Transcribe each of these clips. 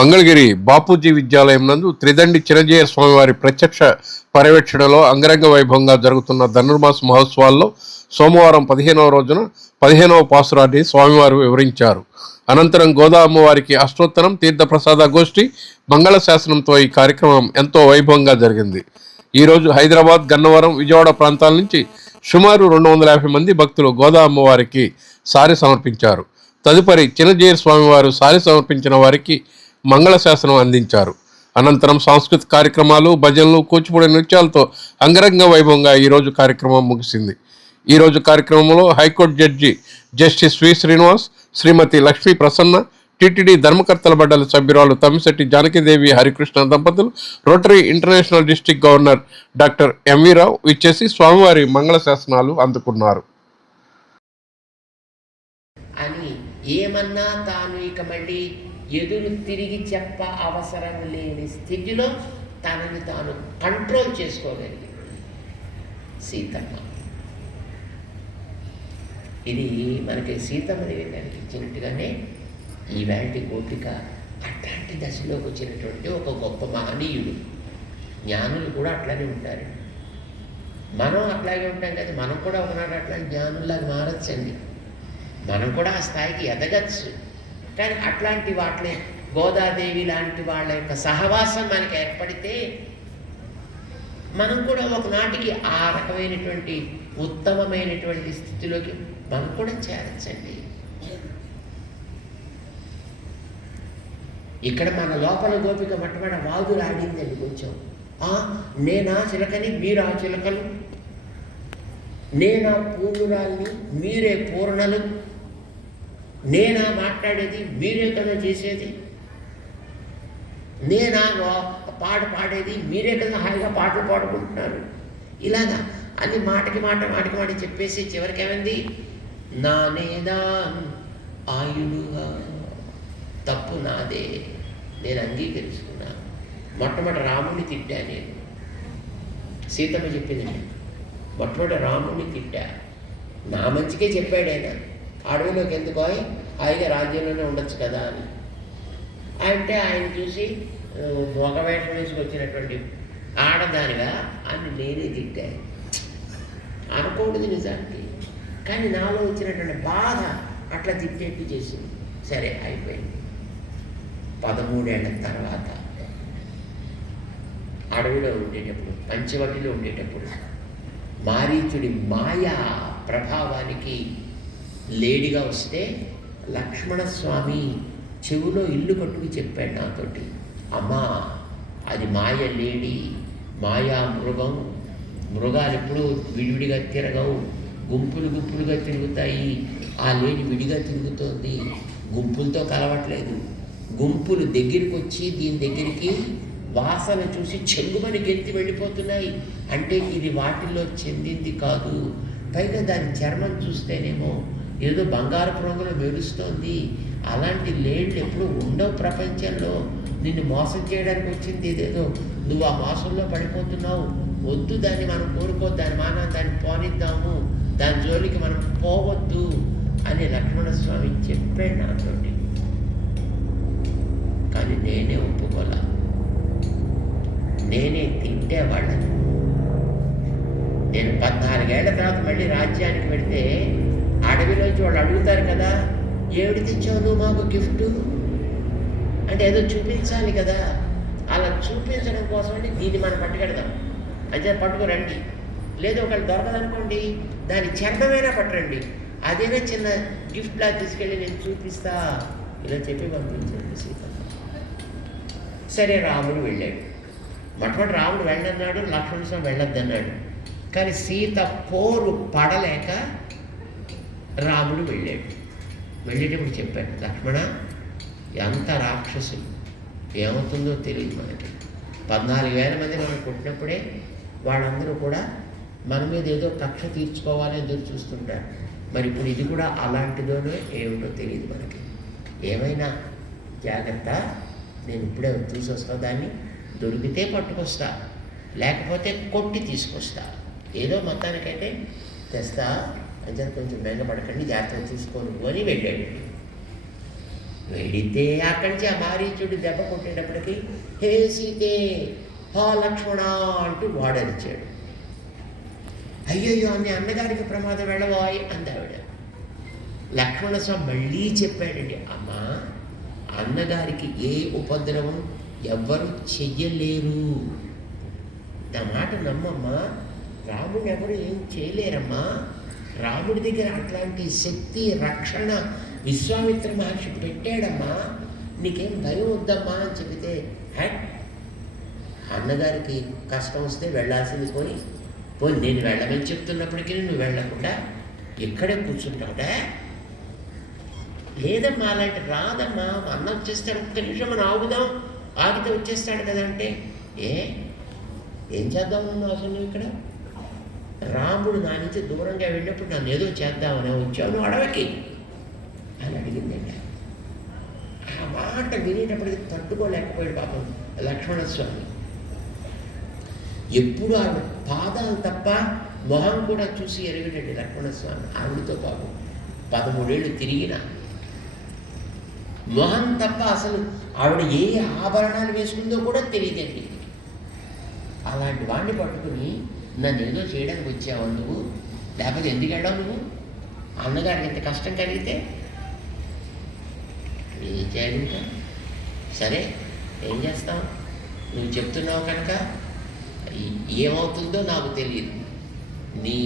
మంగళగిరి బాపూజీ విద్యాలయం నందు త్రిదండి చిరంజీవి స్వామివారి ప్రత్యక్ష పర్యవేక్షణలో అంగరంగ వైభవంగా జరుగుతున్న ధనుర్మాస మహోత్సవాల్లో సోమవారం 15వ రోజున 15వ పాసురాన్ని స్వామివారు వివరించారు. అనంతరం గోదా అమ్మవారికి అష్టోత్తరం, తీర్థప్రసాద గోష్ఠి, మంగళ శాసనంతో ఈ కార్యక్రమం ఎంతో వైభవంగా జరిగింది. ఈరోజు హైదరాబాద్, గన్నవరం, విజయవాడ ప్రాంతాల నుంచి సుమారు 250 మంది భక్తులు గోదా అమ్మవారికి సారి సమర్పించారు. తదుపరి చిన్నజీయర్ స్వామివారు సారి సమర్పించిన వారికి మంగళ శాసనం అందించారు. అనంతరం సాంస్కృతిక కార్యక్రమాలు, భజనలు, కూచిపూడి నృత్యాలతో అంగరంగ వైభవంగా ఈరోజు కార్యక్రమం ముగిసింది. ఈరోజు కార్యక్రమంలో high court judge justice V Srinivas, Srimati Lakshmi Prasanna, TTD ధర్మకర్తల మండలి సభ్యురాలు తమ్మిశెట్టి జానకిదేవి హరికృష్ణ దంపతులు, Rotary International district governor doctor MV Rao ఇచ్చేసి స్వామివారి మంగళ శాసనాలు అందుకున్నారు. అని ఏమన్నా తాను ఇక మళ్ళీ ఎదురు తిరిగి చెప్ప అవసరం లేని స్థితిలో తనని తాను కంట్రోల్ చేసుకోగలిగింది సీతమ్మ. ఇది మనకి సీతమ్మని అనిపించినట్టుగానే ఈవేళ గోపిక అట్లాంటి దశలోకి వచ్చినటువంటి ఒక గొప్ప మహనీయుడు. జ్ఞానులు కూడా అట్లానే ఉంటారు. మనం అట్లాగే ఉంటాం కదా, మనం కూడా ఒకనాడు అట్లా జ్ఞానుల్లాగా మారచ్చండి. మనం కూడా ఆ స్థాయికి ఎదగచ్చు. కానీ అట్లాంటి వాటిని గోదాదేవి లాంటి వాళ్ళ యొక్క సహవాసం మనకి ఏర్పడితే మనం కూడా ఒకనాటికి ఆ రకమైనటువంటి ఉత్తమమైనటువంటి స్థితిలోకి మనం కూడా చేరచ్చండి. ఇక్కడ మన లోపల గోపిక మొట్టమొదట వాదులు ఆడిందండి కొంచెం. నేనా చిలకని, మీరా చిలకలు, నేనా పూర్ణురాల్ని, మీరే పూర్ణలు, నేనా మాట్లాడేది, మీరే కదా చేసేది, నేనా పాట పాడేది, మీరే కదా హాయిగా పాటలు పాడుకుంటున్నారు. ఇలాగా అన్ని మాటకి మాట చెప్పేసి చివరికి ఏమైంది, నానేదా ఆయుడుగా, తప్పు నాదే, నేను అంగీకరించుకున్నాను. మొట్టమొదటి రాముని తిట్టా నేను. సీతమ్మ చెప్పిందండి, మొట్టమొదటి రాముని తిట్టా. నా మంచికే చెప్పాడు ఆయన. అడవిలోకి ఎందుకో హాయిగా రాజ్యంలోనే ఉండొచ్చు కదా అని అంటే ఆయన చూసి ఒక వేషం వేసుకొచ్చినటువంటి ఆడదానిగా అని నేనే తిట్టాను. అనకూడదు నిజానికి, కానీ నాలో వచ్చినటువంటి బాధ అట్లా తిట్టేట్టు చేసింది. సరే అయిపోయింది. 13 ఏళ్ల తర్వాత అడవిలో ఉండేటప్పుడు, పంచవటిలో ఉండేటప్పుడు మారీచుడి మాయా ప్రభావానికి లేడిగా వస్తే లక్ష్మణస్వామి చెవులో ఇల్లు కట్టుకు చెప్పాడు నాతోటి, అమ్మా అది మాయ లేడి, మాయా మృగం, మృగాలు ఎప్పుడూ విడివిడిగా తిరగవు, గుంపులుగా తిరుగుతాయి. ఆ లేడి విడిగా తిరుగుతోంది, గుంపులతో కలవట్లేదు. గుంపులు దగ్గరికి వచ్చి దీని దగ్గరికి వాసన చూసి చెంగుమని గెంతి వెళ్ళిపోతున్నాయి. అంటే ఇది వాటిల్లో చెందింది కాదు. పైగా దాని చర్మం చూస్తేనేమో ఏదో బంగారపు రంగులో మెరుస్తోంది. అలాంటి లేళ్ళు ఎప్పుడు ఉండవు ప్రపంచంలో. నిన్ను మోసం చేయడానికి వచ్చింది ఇదేదో, నువ్వు ఆ మోసంలో పడిపోతున్నావు. వద్దు, దాన్ని మనం కోరుకోవద్దు, దాని దాన్ని పోనిద్దాము, దాని జోలికి మనం పోవద్దు అని లక్ష్మణస్వామి చెప్పాడు నాతోటి. కానీ నేనే ఒప్పుకోలే, నేనే తిట్టేవాళ్ళని. నేను 14 ఏళ్ల తర్వాత మళ్ళీ రాజ్యానికి వెళితే అడవిలోంచి వాళ్ళు అడుగుతారు కదా, ఏమిటి తెచ్చావు నువ్వు మాకు గిఫ్ట్ అంటే ఏదో చూపించాలి కదా. అలా చూపించడం కోసం అంటే దీన్ని మనం పట్టుకెడదాం, అంటే పట్టుకురండి. లేదు ఒకళ్ళు దొరకదనుకోండి, దాని చర్మమైనా పట్టరండి, అదేనా చిన్న గిఫ్ట్లా తీసుకెళ్ళి నేను చూపిస్తా, ఇలా చెప్పి పంపించండి సీత. సరే రాముడు వెళ్ళాడు. మొట్టమొదటి రాముడు వెళ్ళన్నాడు, లక్ష్మణస్వామి వెళ్ళొద్దన్నాడు. కానీ సీత పోరు పడలేక రాముడు వెళ్ళాడు. వెళ్ళేటప్పుడు చెప్పాడు, లక్ష్మణ ఎంత రాక్షసులు, ఏమవుతుందో తెలియదు మనకి. 14,000 మంది మనం పుట్టినప్పుడే వాళ్ళందరూ కూడా మన మీద ఏదో కక్ష తీర్చుకోవాలని ఎదురు చూస్తుంటారు. మరి ఇప్పుడు ఇది కూడా అలాంటిదోనో ఏమిటో తెలియదు మనకి. ఏమైనా జాగ్రత్త, నేను ఇప్పుడే చూసి వస్తా, దాన్ని దొరికితే పట్టుకొస్తా, లేకపోతే కొట్టి తీసుకొస్తా, ఏదో మొత్తానికైతే తెస్తా అని కొంచెం బెంగపడకండి, జాగ్రత్తగా చూసుకోను అని వెళ్ళాడు. వెడితే అక్కడి నుంచి ఆ మారీచుడు దెబ్బ కొట్టేటప్పటికి హే సీతే హా లక్ష్మణ అంటూ వాడరిచాడు. అయ్యయ్యో అని అన్నగారికి ప్రమాదం వెళ్ళవాయి అందావిడ. లక్ష్మణ స్వామి మళ్ళీ చెప్పాడండి, అమ్మా అన్నగారికి ఏ ఉపద్రవం ఎవ్వరు చెయ్యలేరు, నా మాట నమ్మమ్మా, రాముడు ఎవరు ఏం చేయలేరమ్మా, రాముడి దగ్గర అట్లాంటి శక్తి రక్షణ విశ్వామిత్ర మహర్షి పెట్టాడమ్మా, నీకేం భయం వద్దమ్మా అని చెబితే, అన్నగారికి కష్టం వస్తే వెళ్ళాల్సింది పోయి నేను వెళ్ళమని చెప్తున్నప్పటికీ నువ్వు వెళ్ళకుండా ఇక్కడే కూర్చుంటావుడా, లేదమ్మా అలాంటి రాదమ్మా, అన్న వచ్చేస్తాడు, ఒక్క నిమిషం మనం ఆగుదాం, ఆగితే వచ్చేస్తాడు కదా అంటే, ఏం చేద్దాం అసలు నువ్వు ఇక్కడ, రాముడు నా నుంచి దూరంగా వెళ్ళినప్పుడు నన్ను ఏదో చేద్దామని వచ్చావు నువ్వు అడవికి అని అడిగిందండి. ఆ మాట వినేటప్పటికి తట్టుకోలేకపోయాడు పాపం లక్ష్మణస్వామి. ఎప్పుడు ఆవిడ పాదాలు తప్ప మొహం కూడా చూసి ఎరగడండి లక్ష్మణస్వామి. ఆవిడతో పాపం 13 ఏళ్ళు తిరిగిన మొహం తప్ప అసలు ఆవిడ ఏ ఆభరణాలు వేసుకుందో కూడా తెలియదండి. అలాంటి వాడిని పట్టుకుని నన్ను ఏదో చేయడానికి వచ్చావు నువ్వు, లేకపోతే ఎందుకు వెళ్ళావు నువ్వు, అన్నగారికి ఎంత కష్టం కలిగితే ఏం చేయగలుగుతా, సరే ఏం చేస్తావు, నువ్వు చెప్తున్నావు కనుక ఏమవుతుందో నాకు తెలియదు, నీ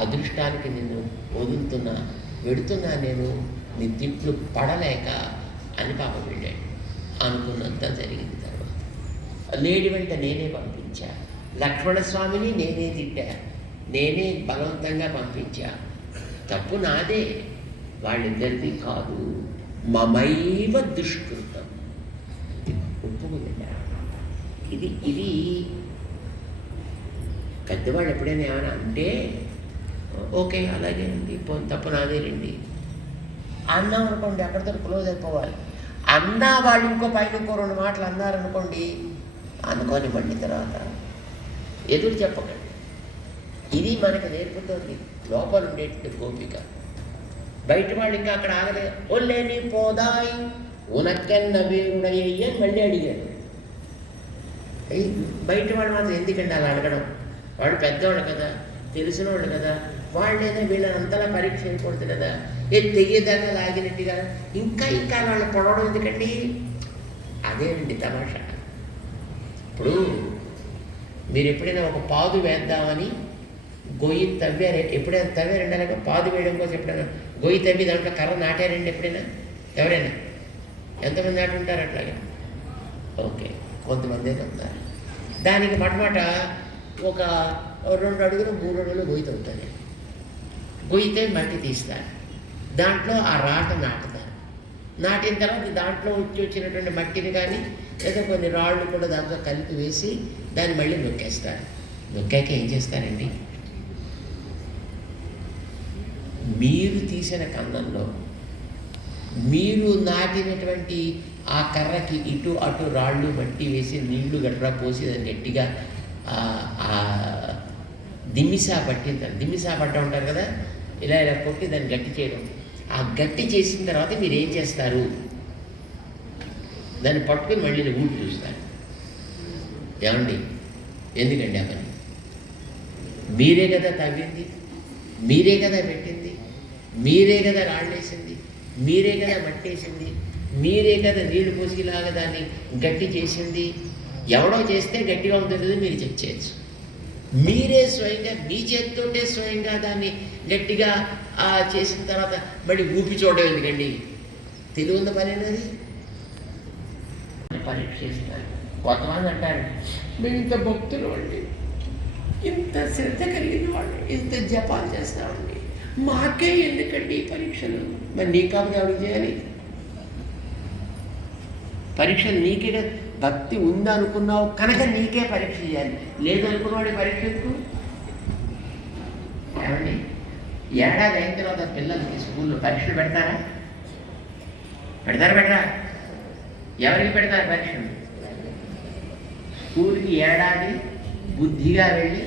అదృష్టానికి నిన్ను వదులుతున్నా వెడుతున్నా నేను, నీ తిట్లు పడలేక అని పాప వెళ్ళాడు. అనుకున్నంత జరిగింది. తర్వాత లేడి వెంట నేనే పంపించా, లక్ష్మణస్వామిని నేనే తిట్టా, నేనే బలవంతంగా పంపించా, తప్పు నాదే, వాళ్ళిద్దరిది కాదు, మమైవ దుష్కృతం ఒప్పుకుందా. ఇది పెద్దవాళ్ళు ఎప్పుడైనా ఏమైనా అంటే ఓకే అలాగే అండి, తప్పు నాదేనండి అన్నాం అనుకోండి, అక్కడితో క్లోజ్ అయిపోవాలి. అన్నా వాళ్ళు ఇంకో పైన ఇంకో 2 మాటలు అన్నారనుకోండి, అనుకోని మళ్ళీ తర్వాత ఎదురు చెప్పకండి. ఇది మనకు నేర్పుతోంది లోపల ఉండేటువంటి గోపిక. బయట వాళ్ళు ఇంకా అక్కడ ఆగలే, ఒళ్ళేని పోదాయి ఉనక్కన్న వీరుడయ్య అని మళ్ళీ అడిగాడు. బయట వాళ్ళు మాత్రం ఎందుకండి అలా అడగడం, వాళ్ళు పెద్దవాళ్ళు కదా, తెలిసిన వాళ్ళు కదా, వాళ్ళైనా వీళ్ళని అంతలా పరీక్ష చేయకూడదు కదా, తెయ్యేదాకా లాగినట్టుగా ఇంకా వాళ్ళు పొడవడం ఎందుకండి, అదేనండి తమాషా. ఇప్పుడు మీరు ఎప్పుడైనా ఒక పాదు వేద్దామని గొయ్యి తవ్వారు, ఎప్పుడైనా తవ్వారండి, అలాగే పాదు వేయడం కోసం ఎప్పుడైనా గొయ్యి తవ్వి దాంట్లో కర్ర నాటారండి ఎప్పుడైనా, ఎవరైనా ఎంతమంది నాటి ఉంటారు అట్లాగా, ఓకే కొంతమంది అయితే ఉంటారు. దానికి మటమాట ఒక 2 అడుగులు 3 అడుగులు గొయ్యి తవ్వుతారు, గొయ్యితే మట్టి తీస్తారు, దాంట్లో ఆ రాట నాటుతారు, నాటిన తర్వాత దాంట్లో వచ్చినటువంటి మట్టిని కానీ లేదా కొన్ని రాళ్ళు కూడా దాంట్లో కలిపి వేసి దాన్ని మళ్ళీ నొక్కేస్తారు. నొక్కాక ఏం చేస్తారండి, మీరు తీసిన కన్నంలో మీరు నాటినటువంటి ఆ కర్రకి ఇటు అటు రాళ్ళు మట్టి వేసి నీళ్లు గట్రా పోసి దాన్ని గట్టిగా దిమ్మిసా పట్టింటారు, దిమ్మిసా పట్ట ఉంటారు కదా, ఇలా కొట్టి దాన్ని గట్టి చేయడం. ఆ గట్టి చేసిన తర్వాత మీరు ఏం చేస్తారు, దాన్ని పట్టుకుని మళ్ళీ ఊటి చూస్తారు. ఏమండి ఎందుకండి ఆ పని, మీరే కదా తవ్వింది, మీరే కదా పెట్టింది, మీరే కదా రాళ్ళేసింది, మీరే కదా మట్టేసింది, మీరే కదా నీళ్లు పోసిలాగా దాన్ని గట్టి చేసింది. ఎవడో చేస్తే గట్టిగా ఉంటుంది మీరు చెక్ చేయొచ్చు, మీరే స్వయంగా మీ చేతితోటే స్వయంగా దాన్ని గట్టిగా చేసిన తర్వాత మళ్ళీ ఊపి చూడడం ఎందుకండి, తెలివి ఉన్న పని అనేది. పరీక్ష చేస్తారు. కొంతమంది అంటారు మేము ఇంత భక్తులు అండి, ఇంత శ్రద్ధ కలిగిన వాళ్ళు, ఇంత జపాలు చేస్తామండి, మాకే ఎందుకండి ఈ పరీక్షలు. మరి నీ కాబట్టి ఎవరికి చేయాలి పరీక్షలు? నీకే భక్తి ఉందనుకున్నావు కనుక నీకే పరీక్ష చేయాలి, లేదనుకున్నవాడి పరీక్ష ఎందుకు? ఏమండి ఏడాది అయిన తర్వాత పిల్లలకి స్కూల్లో పరీక్షలు పెడతారా? పెట్టరా? ఎవరికి పెడతారు పరీక్షలు? స్కూల్కి ఏడాది బుద్ధిగా వెళ్ళి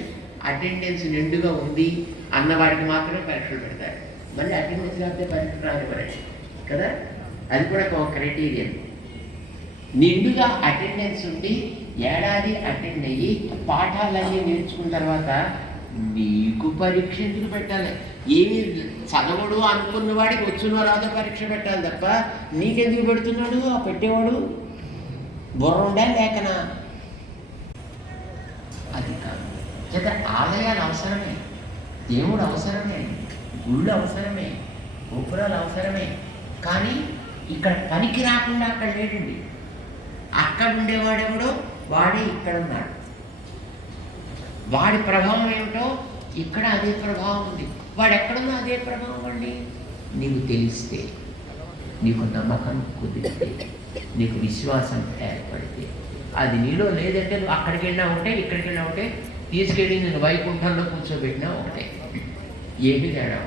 అటెండెన్స్ నిండుగా ఉంది అన్నవాడికి మాత్రమే పరీక్షలు పెడతారు. మళ్ళీ అటెండెన్స్ కాకపోతే పరీక్ష రాని పరీక్ష కదా. అది కూడా ఒక క్రైటీరియన్. నిండుగా అటెండెన్స్ ఉండి ఏడాది అటెండ్ అయ్యి పాఠాలన్నీ నేర్చుకున్న తర్వాత నీకు పరీక్ష ఎందుకు పెట్టాలి? ఏమి చదవడు అనుకున్న వాడికి వచ్చిన రాదో పరీక్ష పెట్టాలి తప్ప నీకెందుకు పెడుతున్నాడు ఆ పెట్టేవాడు? బుర్ర ఉండా లేకనా? అది కాదు. చేత ఆలయాలు అవసరమే, దేవుడు అవసరమే, గుళ్ళు అవసరమే, గోపురాలు అవసరమే. కానీ ఇక్కడ పనికి రాకుండా అక్కడ లేడండి. అక్కడ ఉండేవాడెవడో వాడే ఇక్కడ ఉన్నాడు. వాడి ప్రభావం ఏమిటో ఇక్కడ అదే ప్రభావం ఉంది. వాడు ఎక్కడున్నా అదే ప్రభావం అండి. నీకు తెలిస్తే, నీకు నమ్మకం కుదిరితే, నీకు విశ్వాసం ఏర్పడితే, అది నీలో లేదంటే నువ్వు అక్కడికి వెళ్ళినా ఒకటే, ఇక్కడికి వెళ్ళినా ఒకటే, తీసుకెళ్ళి నేను వైకుంఠంలో కూర్చోబెట్టినా ఒకటే. ఏమి తేడా?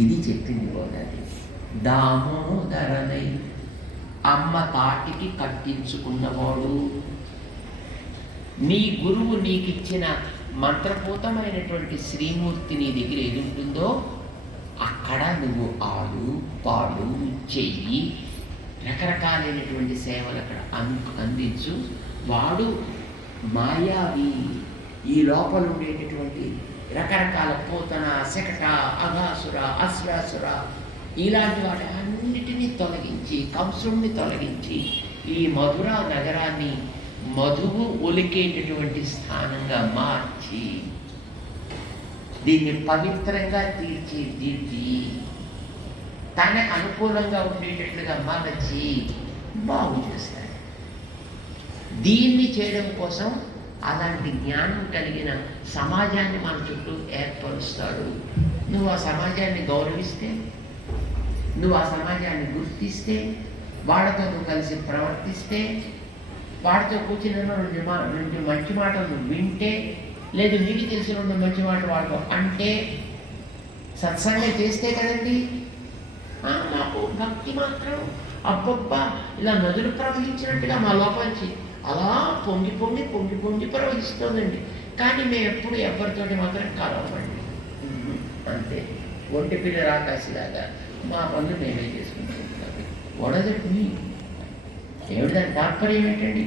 ఇది చెప్పింది గోదావరి. దామోదరనై అమ్మ తాటికి కట్టించుకున్నవాడు. నీ గురువు నీకిచ్చిన మంత్రపూతమైనటువంటి శ్రీమూర్తి నీ దగ్గర ఏది ఉంటుందో అక్కడ నువ్వు ఆడు, పాడు, చెయ్యి, రకరకాలైనటువంటి సేవలు అక్కడ అందించు. వాడు మాయావి. ఈ లోపల ఉండేటటువంటి రకరకాల పోతన, శకట, అఘాసుర, అసురాసుర ఇలాంటి వాటి అన్నిటినీ తొలగించి, కంసుడిని తొలగించి ఈ మధుర నగరాన్ని మధువు ఒలికేటటువంటి స్థానంగా మార్చి దీన్ని పవిత్రంగా తీర్చిదిద్ది తనకు అనుకూలంగా ఉండేటట్లుగా మలచి బాగు చేస్తాడు. దీన్ని చేయడం కోసం అలాంటి జ్ఞానం కలిగిన సమాజాన్ని మన చుట్టూ ఏర్పరుస్తాడు. నువ్వు ఆ సమాజాన్ని గౌరవిస్తే, నువ్వు ఆ సమాజాన్ని గుర్తిస్తే, వాళ్ళతో నువ్వు కలిసి ప్రవర్తిస్తే, వాడితో కూర్చుని రెండు మంచి మాటలు నువ్వు వింటే, లేదు నీకు తెలిసిన రెండు మంచి మాటలు వాడితో అంటే, సత్సంగం చేస్తే కదండి నాకు భక్తి మాత్రం అబ్బబ్బా ఇలా నదులు ప్రవహించినట్టుగా మా లోపలించి అలా పొంగి పొంగి పొంగి పొంగి ప్రవహిస్తుందండి. కానీ మేము ఎప్పుడు ఎవరితోటి మాత్రం కలవండి. అంతే, ఒంటి పిల్ల రాకాసిలాగా మా పనులు మేమే చేసుకుంటున్నాం. వడదట్ మీ ఏమిటి దాని తాత్పర్యం ఏంటండి?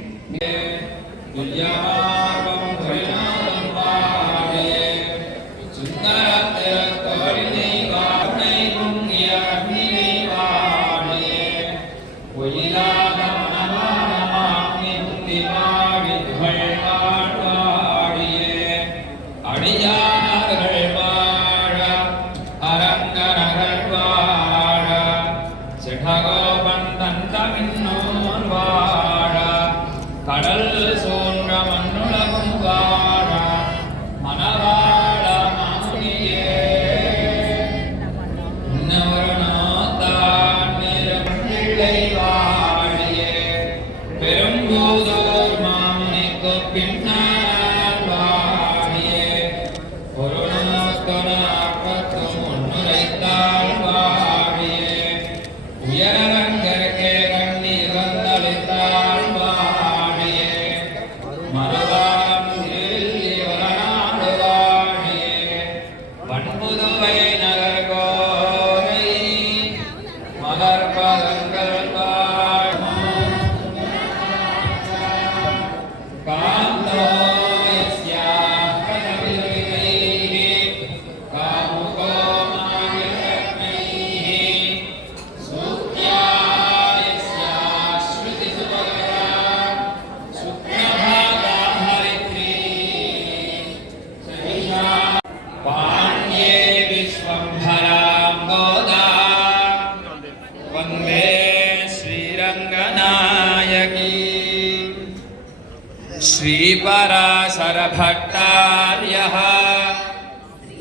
श्रीपराशरभट्टार्यः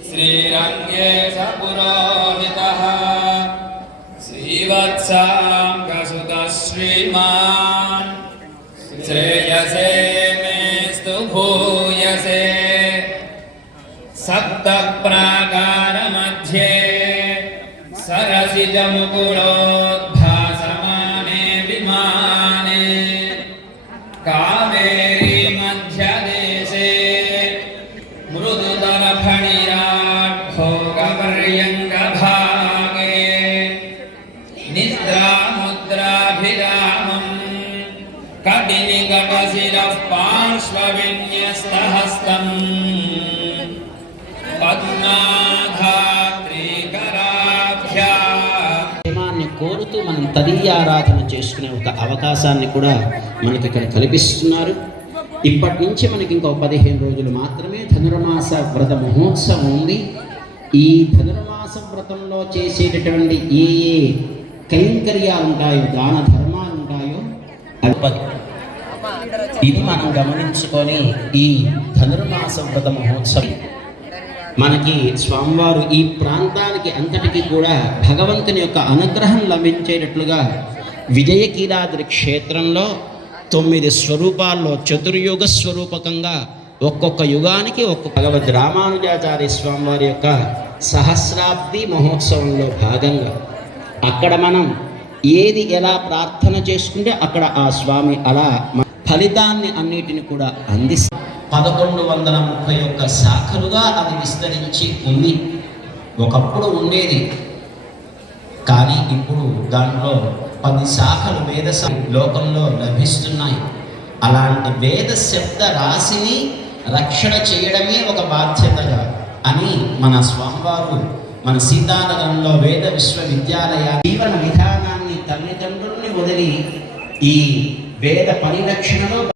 श्रीरङ्गे स पुरोहितः श्रीवत्साङ्गसुतः श्रीमान् श्रेयसे मेस्तु भूयसे सप्तप्राकारमध्ये सरसिजमुकुलोद्भासमाने विमाने कावेरी मध्यदेशे मृदुतरफणिराट् भोगपर्यङ्गभागे शिरः पार्श्वविन्यस्तहस्तम् पद्माधात्रीकराभ्याम् ప్రేమాన్ని కోరుతూ మనం తదీయ ఆరాధన చేసుకునే ఒక అవకాశాన్ని కూడా మనకి ఇక్కడ కల్పిస్తున్నారు. ఇప్పటి నుంచి మనకి ఇంకో 15 రోజులు మాత్రమే ధనుర్మాస వ్రత మహోత్సవం ఉంది. ఈ ధనుర్మాస వ్రతంలో చేసేటటువంటి ఏ ఏ కైంకర్యాలు ఉంటాయో, దాన ధర్మాలు ఉంటాయో అవి ఇది మనం గమనించుకొని ఈ ధనుర్మాస వ్రత మహోత్సవం మనకి స్వామివారు ఈ ప్రాంతానికి అంతటికీ కూడా భగవంతుని యొక్క అనుగ్రహం లభించేటట్లుగా విజయకీలాద్రి క్షేత్రంలో 9 స్వరూపాల్లో చతుర్యుగ స్వరూపకంగా ఒక్కొక్క యుగానికి ఒక్కొక్క భగవద్ రామానుజాచార్య స్వామివారి యొక్క సహస్రాబ్ది మహోత్సవంలో భాగంగా అక్కడ మనం ఏది ఎలా ప్రార్థన చేసుకుంటే అక్కడ ఆ స్వామి అలా ఫలితాన్ని అన్నిటిని కూడా అందిస్తారు. 1131 శాఖలుగా అది విస్తరించి ఉంది. ఒకప్పుడు ఉండేది, కానీ ఇప్పుడు దాంట్లో 10 శాఖలు వేద లోకంలో లభిస్తున్నాయి. అలాంటి వేద శబ్ద రాశిని రక్షణ చేయడమే ఒక బాధ్యతగా అని మన స్వామివారు మన సీతానగరంలో వేద విశ్వవిద్యాలయ జీవన విధానాన్ని తల్లిదండ్రుల్ని వదిలి ఈ వేద పరిరక్షణలో